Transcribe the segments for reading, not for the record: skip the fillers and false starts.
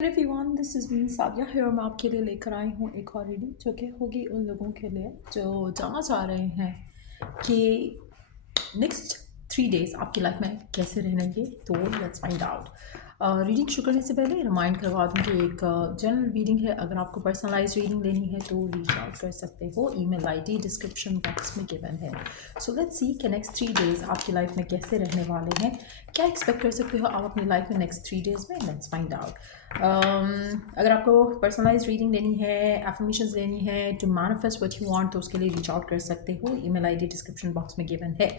Everyone, this is me Sadia है और मैं आपके लिए लेकर आई हूँ एक और रीडिंग जो कि होगी उन लोगों के लिए जो जानना चाह रहे हैं कि नेक्स्ट 3 डेज़ आपकी लाइफ में कैसे रहेंगे। तो लेट्स फाइंड आउट। रीडिंग शुरू करने से पहले रिमाइंड करवा दूँ कि एक जनरल रीडिंग है। अगर आपको पर्सनलाइज रीडिंग लेनी है तो रीच आउट कर सकते हो। ईमेल आईडी डिस्क्रिप्शन बॉक्स में गिवन है। सो लेट्स सी कि नेक्स्ट 3 डेज़ आपकी लाइफ में कैसे रहने वाले हैं, क्या एक्सपेक्ट कर सकते हो आप अपनी लाइफ में नेक्स्ट 3 डेज़ में। Let's find out. अगर आपको पर्सनलाइज रीडिंग लेनी है, एफर्मेशंस लेनी है to manifest what you want, तो उसके लिए रीच आउट कर सकते हो। ईमेल आईडी डिस्क्रिप्शन बॉक्स में गिवन है।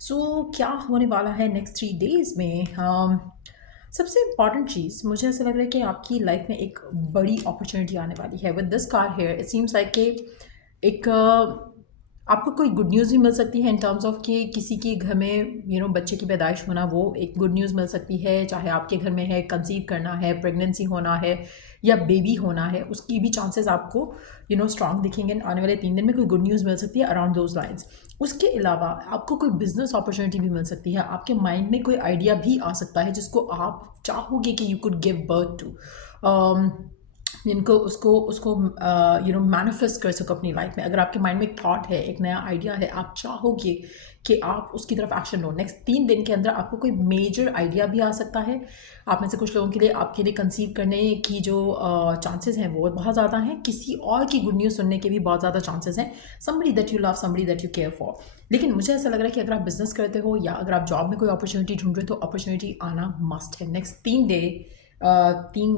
सो क्या होने वाला है नेक्स्ट 3 डेज़ में? सबसे इम्पॉर्टेंट चीज़ मुझे ऐसा लग रहा है कि आपकी लाइफ में एक बड़ी अपॉर्चुनिटी आने वाली है with this card here. It seems like कि एक आपको कोई गुड न्यूज़ भी मिल सकती है इन टर्म्स ऑफ कि किसी के घर में बच्चे की पैदाइश होना, वो एक गुड न्यूज़ मिल सकती है। चाहे आपके घर में है कंसीव करना है, प्रेगनेंसी होना है या बेबी होना है, उसकी भी चांसेस आपको स्ट्रांग दिखेंगे। आने वाले 3 दिन में कोई गुड न्यूज़ मिल सकती है अराउंड दोज लाइन्स। उसके अलावा आपको कोई बिजनेस अपॉर्चुनिटी भी मिल सकती है। आपके माइंड में कोई आइडिया भी आ सकता है जिसको आप चाहोगे कि you could give birth to, जिनको उसको उसको मैनिफेस्ट कर सको अपनी लाइफ में। अगर आपके माइंड में एक थॉट है, एक नया आइडिया है, आप चाहोगे कि आप उसकी तरफ एक्शन लो। नेक्स्ट 3 दिन के अंदर आपको कोई मेजर आइडिया भी आ सकता है। आप में से कुछ लोगों के लिए आपके लिए कंसीव करने की जो चांसेस हैं वो बहुत ज़्यादा हैं। किसी और की गुड न्यूज़ सुनने के भी बहुत ज़्यादा चांसेस हैं। Somebody that you love, somebody that you care for. लेकिन मुझे ऐसा लग रहा है कि अगर आप बिजनेस करते हो या अगर आप जॉब में कोई अपॉर्चुनिटी ढूंढ रहे हो तो अपॉर्चुनिटी आना मस्ट है। नेक्स्ट 3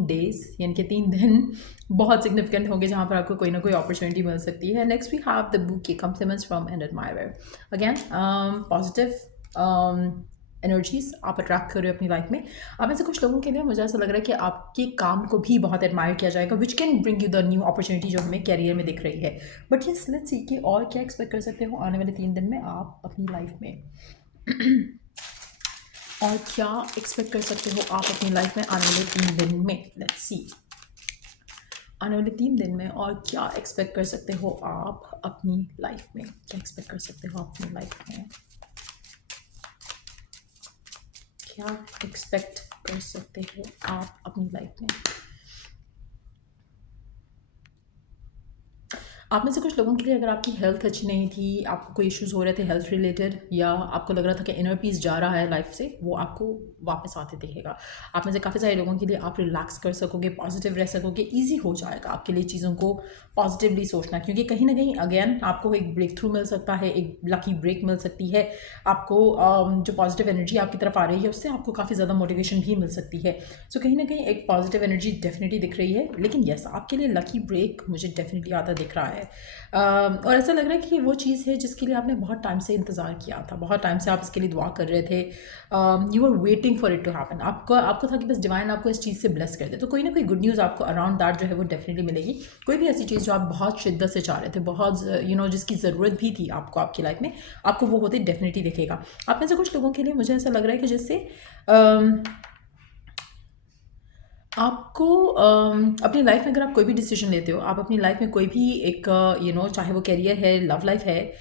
डेज़ यानी कि 3 दिन बहुत सिग्निफिकेंट होंगे जहाँ पर आपको कोई ना कोई अपॉर्चुनिटी मिल सकती है। Next we have the bouquet compliments from an admirer. Again positive energies आप अट्रैक्ट कर रहे हो अपनी लाइफ में। आप में से कुछ लोगों के लिए मुझे ऐसा लग रहा है कि आपके काम को भी बहुत एडमायर किया जाएगा, which can bring you the new opportunity जो हमें कैरियर में दिख रही है। बट यस, लेट्स सी कि और क्या एक्सपेक्ट कर सकते हो आने वाले 3 दिन में आप अपनी लाइफ में। और क्या एक्सपेक्ट कर सकते हो आप अपनी लाइफ में आने वाले 3 दिन में। लेट्स सी आने वाले 3 दिन में और क्या एक्सपेक्ट कर सकते हो आप अपनी लाइफ में। क्या एक्सपेक्ट कर सकते हो आप अपनी लाइफ में, क्या एक्सपेक्ट कर सकते हो आप अपनी लाइफ में। आप में से कुछ लोगों के लिए अगर आपकी हेल्थ अच्छी नहीं थी, आपको कोई इश्यूज हो रहे थे हेल्थ रिलेटेड, या आपको लग रहा था कि इनर पीस जा रहा है लाइफ से, वो आपको वापस आते दिखेगा। आप में से काफ़ी सारे लोगों के लिए आप रिलैक्स कर सकोगे, पॉजिटिव रह सकोगे, ईजी हो जाएगा आपके लिए चीज़ों को पॉजिटिवली सोचना। क्योंकि कहीं ना कहीं अगेन आपको एक ब्रेक थ्रू मिल सकता है, एक लकी ब्रेक मिल सकती है आपको। जो पॉजिटिव एनर्जी आपकी तरफ आ रही है उससे आपको काफ़ी ज़्यादा मोटिवेशन भी मिल सकती है। सो कहीं ना कहीं एक पॉजिटिव एनर्जी डेफिनेटली दिख रही है। लेकिन यस, आपके लिए लकी ब्रेक मुझे डेफिनेटली आता दिख रहा है। और ऐसा लग रहा है कि वो चीज़ है जिसके लिए आपने बहुत टाइम से इंतज़ार किया था, बहुत टाइम से आप इसके लिए दुआ कर रहे थे। You are waiting for it to happen. आपको था कि बस डिवाइन आपको इस चीज़ से ब्लेस कर दे। तो कोई ना कोई गुड न्यूज़ आपको अराउंड दैट जो है वो डेफिनेटली मिलेगी। कोई भी ऐसी चीज़ जो आप बहुत शिद्दत से चाह रहे थे, बहुत जिसकी ज़रूरत भी थी आपको आपकी लाइफ में, आपको वो होते डेफिनेटली दिखेगा। आप में से कुछ लोगों के लिए मुझे ऐसा लग रहा है कि जिससे आपको अपनी लाइफ में अगर आप कोई भी डिसीजन लेते हो, आप अपनी लाइफ में कोई भी एक चाहे वो करियर है, लव लाइफ है,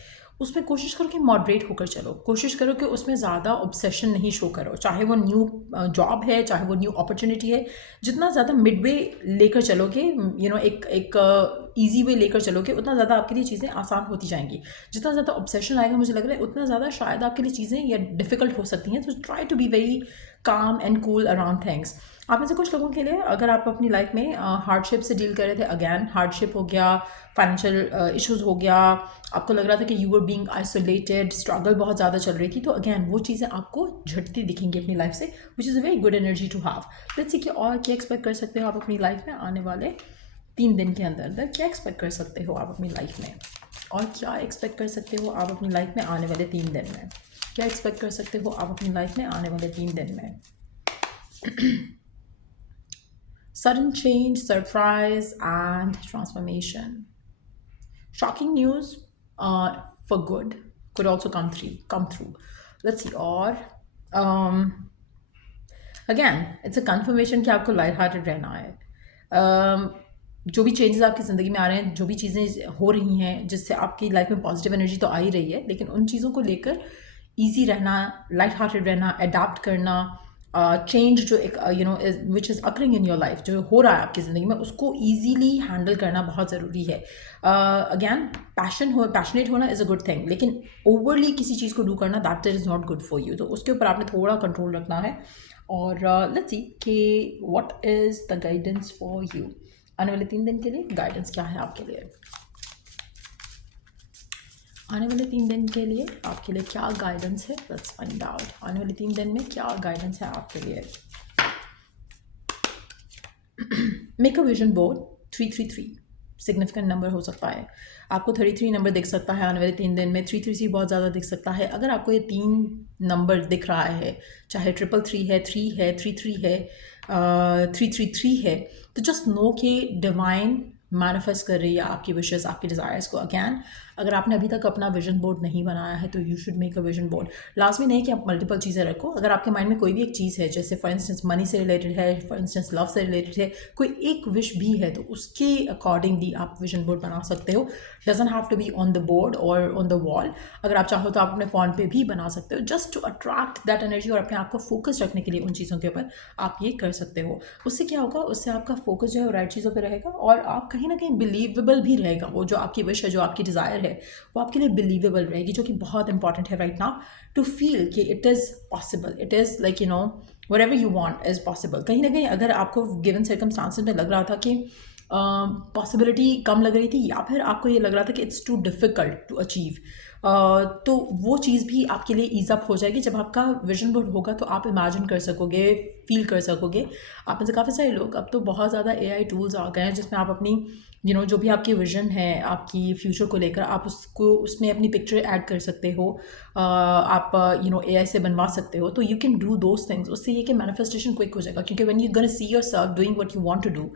उसमें कोशिश करो कि मॉडरेट होकर चलो। कोशिश करो कि उसमें ज़्यादा ऑब्सेशन नहीं शो करो। चाहे वो न्यू जॉब है, चाहे वो न्यू अपॉर्चुनिटी है, जितना ज़्यादा मिड वे लेकर चलोगे, एक ईजी वे लेकर चलोगे, उतना ज़्यादा आपके लिए चीज़ें आसान होती जाएंगी। जितना ज़्यादा ऑब्सेशन आएगा मुझे लग रहा है उतना ज़्यादा शायद आपके लिए चीज़ें या डिफ़िकल्ट हो सकती हैं। तो try to be very calm and cool around things. आप में से कुछ लोगों के लिए अगर आप अपनी लाइफ में हार्डशिप से डील कर रहे थे, अगैन हार्डशिप हो गया, फाइनेंशियल इश्यूज हो गया, आपको लग रहा था कि you were being isolated, struggle बहुत ज़्यादा चल रही थी, तो अगैन वो चीज़ें आपको झटती दिखेंगी अपनी लाइफ से, which is a very good energy to have. Let's see कि और क्या एक्सपेक्ट कर सकते हो आप अपनी लाइफ में आने वाले 3 दिन के अंदर। क्या एक्सपेक्ट कर सकते हो आप अपनी लाइफ में, और क्या एक्सपेक्ट कर सकते हो आप अपनी लाइफ में आने वाले 3 दिन में। क्या एक्सपेक्ट कर सकते हो आप अपनी लाइफ में आने वाले 3 दिन में। Sudden change, surprise, and transformation. Shocking news for good could also come through. Let's see. और अगेन इट्स अ कन्फर्मेशन कि आपको लाइट हार्टेड रहना है। जो भी चेंजेस आपकी ज़िंदगी में आ रहे हैं, जो भी चीज़ें हो रही हैं जिससे आपकी लाइफ में पॉजिटिव एनर्जी तो आ ही रही है, लेकिन उन चीज़ों को लेकर ईजी रहना, लाइट हार्टेड रहना, अडाप्ट करना, चेंज जो एक which is occurring in your life, जो हो रहा है आपकी ज़िंदगी में, उसको ईजीली हैंडल करना बहुत ज़रूरी है. अगैन पैशनेट होना इज़ अ गुड थिंग, लेकिन ओवरली किसी चीज़ को डू करना that is not good for you. तो उसके ऊपर आपने थोड़ा कंट्रोल रखना है. और लेट्स सी कि what is the guidance for you. आने वाले 3 दिन के लिए गाइडेंस क्या है आपके लिए. आने वाले 3 दिन के लिए आपके लिए क्या गाइडेंस है. Let's find out. आने वाले 3 दिन में क्या गाइडेंस है आपके लिए. Make a vision board. 333 significant number हो सकता है. आपको 33 नंबर दिख सकता है आने वाले 3 दिन में. 333 बहुत ज़्यादा दिख सकता है. अगर आपको ये 3 नंबर दिख रहा है, चाहे 333 है, 3 है, 33 है, 333 है, तो जस्ट नो कि डिवाइन मैनिफेस्ट कर रही है आपकी विशेस, आपकी डिज़ायर्स को. अगैन अगर आपने अभी तक अपना विजन बोर्ड नहीं बनाया है तो you should make a vision board. लाजमी नहीं कि आप मल्टीपल चीज़ें रखो. अगर आपके माइंड में कोई भी एक चीज़ है, जैसे फॉर इंस्टेंस मनी से रिलेटेड है, फॉर इंस्टेंस लव से रिलेटेड है, कोई एक विश भी है, तो उसके अकॉर्डिंगली आप विजन बोर्ड बना सकते हो. Doesn't have to be on the board और ऑन द वॉल. अगर आप चाहो तो आप अपने फ़ोन पे भी बना सकते हो, just to attract that energy और अपने आप को फोकस रखने के लिए उन चीज़ों के ऊपर आप ये कर सकते हो. उससे क्या होगा, उससे आपका फोकस जो है वो राइट चीज़ों पर रहेगा और आप कहीं ना कहीं बिलीवेबल भी रहेगा. वो जो आपकी विश है, जो आपकी डिज़ायर है, वो आपके लिए बिलीवेबल रहेगी, जो कि बहुत इंपॉर्टेंट है राइट नाउ टू फील कि it is possible. It is like whatever you want is possible. कहीं ना कहीं अगर आपको गिवन सर्कमस्टांसेस में लग रहा था कि पॉसिबिलिटी कम लग रही थी, या फिर आपको ये लग रहा था कि it's too difficult to achieve, तो वो चीज़ भी आपके लिए ईज अप हो जाएगी. जब आपका विजन बोर्ड होगा तो आप इमेजिन कर सकोगे, फील कर सकोगे. आप में से काफ़ी सारे लोग, अब तो बहुत ज़्यादा AI टूल्स आ गए हैं जिसमें आप अपनी जो भी आपकी विजन है आपकी फ्यूचर को लेकर, आप उसको उसमें अपनी पिक्चर ऐड कर सकते हो. आप AI से बनवा सकते हो. तो you can do those things. उससे ये कि मैनिफेस्टेशन क्विक हो जाएगा, क्योंकि when you gonna see yourself doing what you want to do,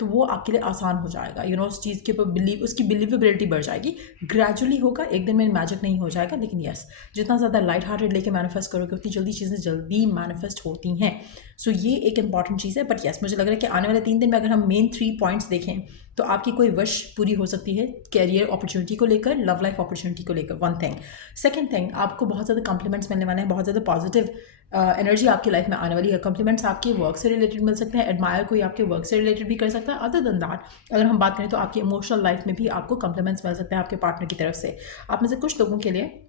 तो वो आपके लिए आसान हो जाएगा. उस चीज़ के ऊपर उसकी बिलीवेबिलिटी बढ़ जाएगी. ग्रेजुअली होगा, एक दिन में मैजिक नहीं हो जाएगा, लेकिन यस, जितना ज़्यादा लाइट हार्टेड लेके मैनिफेस्ट करोगे उतनी जल्दी चीज़ें जल्दी मैनिफेस्ट होती हैं. सो ये एक इंपॉर्टेंट चीज़ है. बट यस, मुझे लग रहा है कि आने वाले 3 दिन में अगर हम मेन 3 पॉइंट्स देखें तो आपकी कोई विश पूरी हो सकती है कैरियर अपॉर्चुनिटी को लेकर, लव लाइफ अपॉर्चुनिटी को लेकर. 1 थिंग. सेकंड थिंग, आपको बहुत ज़्यादा कॉम्प्लीमेंट्स मिलने वाले हैं, बहुत ज़्यादा पॉजिटिव एनर्जी आपकी लाइफ में आने वाली है. कॉम्प्लीमेंट्स आपके वर्क से रिलेटेड मिल सकते हैं, एडमायर कोई आपके वर्क से रिलेटेड भी कर सकता है. अदर देन दैट अगर हम बात करें तो आपकी इमोशनल लाइफ में भी आपको कॉम्प्लीमेंट्स मिल सकते हैं आपके पार्टनर की तरफ से. आप में से कुछ लोगों के लिए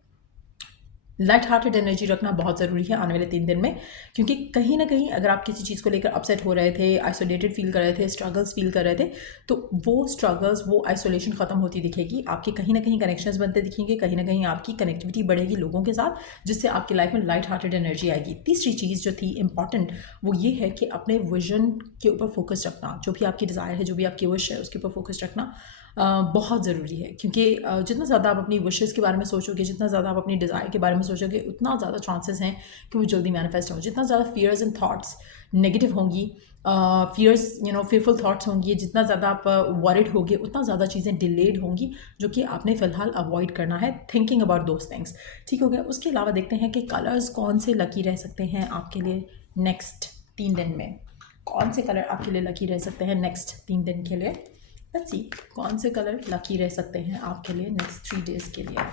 लाइट हार्टेड एनर्जी रखना बहुत ज़रूरी है आने वाले 3 दिन में, क्योंकि कहीं ना कहीं अगर आप किसी चीज़ को लेकर अपसेट हो रहे थे, आइसोलेटेड फील कर रहे थे, स्ट्रगल्स फील कर रहे थे, तो वो स्ट्रगल्स, वो आइसोलेशन ख़त्म होती दिखेगी. आपके कहीं ना कहीं कनेक्शंस बनते दिखेंगे, कहीं ना कहीं आपकी कनेक्टिविटी बढ़ेगी लोगों के साथ, जिससे आपकी लाइफ में लाइट हार्टेड एनर्जी आएगी. तीसरी चीज़ जो थी इंपॉर्टेंट, वो ये है कि अपने विजन के ऊपर फोकस रखना. जो भी आपकी डिज़ायर है, जो भी आपकी विश है, उसके ऊपर फोकस रखना बहुत ज़रूरी है. क्योंकि जितना ज़्यादा आप अपनी विशेस के बारे में सोचोगे, जितना ज़्यादा आप अपनी डिज़ायर के बारे में सोचोगे, उतना ज़्यादा चांसेस हैं कि वो जल्दी मैनिफेस्ट हों. जितना ज़्यादा फियर्स एंड थॉट्स नेगेटिव होंगी, फियर्स फेयरफुल थॉट्स होंगी, जितना ज़्यादा आप वरिड होगे, उतना ज़्यादा चीज़ें डिलेड होंगी, जो कि आपने फ़िलहाल अवॉइड करना है. Thinking about those things. ठीक हो गया. उसके अलावा देखते हैं कि कलर्स कौन से लकी रह सकते हैं आपके लिए नेक्स्ट 3 दिन में. कौन से कलर आपके लिए लकी रह सकते हैं नेक्स्ट 3 दिन के लिए. लेट्स सी कौन से कलर लकी रह सकते हैं आपके लिए नेक्स्ट 3 डेज के लिए.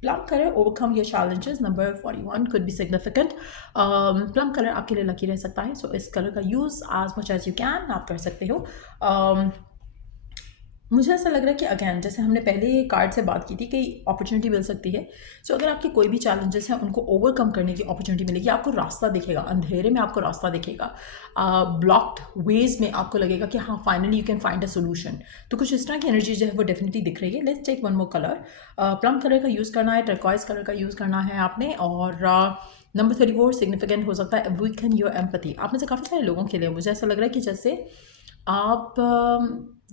Plum colour, overcome your challenges. Number 41 could be significant. Plum colour आपके लिए लकी रह सकता है. सो इस कलर का use as much as you can आप कर सकते हो. मुझे ऐसा लग रहा है कि अगैन जैसे हमने पहले कार्ड से बात की थी कि अपॉर्चुनिटी मिल सकती है. सो अगर आपके कोई भी चैलेंजेस हैं उनको ओवरकम करने की अपॉर्चुनिटी मिलेगी. आपको रास्ता दिखेगा, अंधेरे में आपको रास्ता दिखेगा, ब्लॉक्ड वेज में आपको लगेगा कि हाँ finally you can find a solution. तो कुछ इस तरह की एनर्जी जो है वो डेफिनेटली दिख रही है. Let's take one more colour. Plum colour का यूज़ करना है, टर्कॉइज कलर का यूज़ करना है आपने. और नंबर 34 सिग्निफिकेंट हो सकता है, वीकन योर एम्पैथी. आप में से काफ़ी सारे लोगों के लिए मुझे ऐसा लग रहा है कि जैसे आप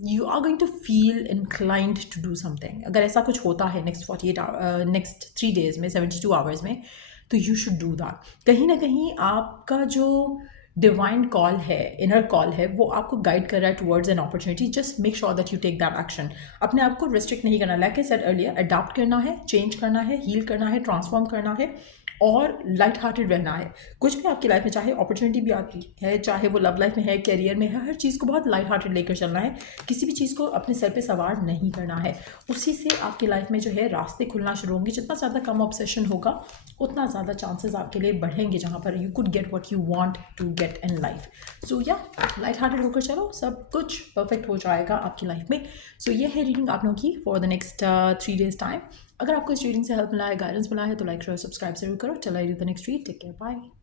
you are going to feel inclined to do something. अगर ऐसा कुछ होता है नेक्स्ट 3 डेज में, 72 आवर्स में, तो यू शुड डू दैट. कहीं ना कहीं आपका जो डिवाइन कॉल है, इनर कॉल है, वो आपको गाइड कर रहा है towards an opportunity. Just make sure that you take that action. अपने आप को रिस्ट्रिक्ट नहीं करना. Like I said earlier, adopt करना है, चेंज करना है, हील करना है, ट्रांसफॉर्म करना है. और लाइट हार्टेड रहना है। कुछ भी आपकी लाइफ में, चाहे अपॉर्चुनिटी भी आती है, चाहे वो लव लाइफ में है, करियर में है, हर चीज़ को बहुत लाइट हार्टेड लेकर चलना है। किसी भी चीज़ को अपने सर पे सवार नहीं करना है। उसी से आपकी लाइफ में जो है रास्ते खुलना शुरू होंगे। जितना ज़्यादा कम ऑब्सेशन होगा उतना ज़्यादा चांसेस आपके लिए बढ़ेंगे जहाँ पर you could get what you want to get in life. So या लाइट हार्टेड होकर चलो, सब कुछ परफेक्ट हो जाएगा आपकी लाइफ में। सो ये है रीडिंग आप लोगों की for the next 3 days time. अगर आपको इस रीडिंग से हेल्प मिला है, गाइडेंस मिला है, तो लाइक शेयर सब्सक्राइब जरूर करो। चलो I do the next read. Take care, bye.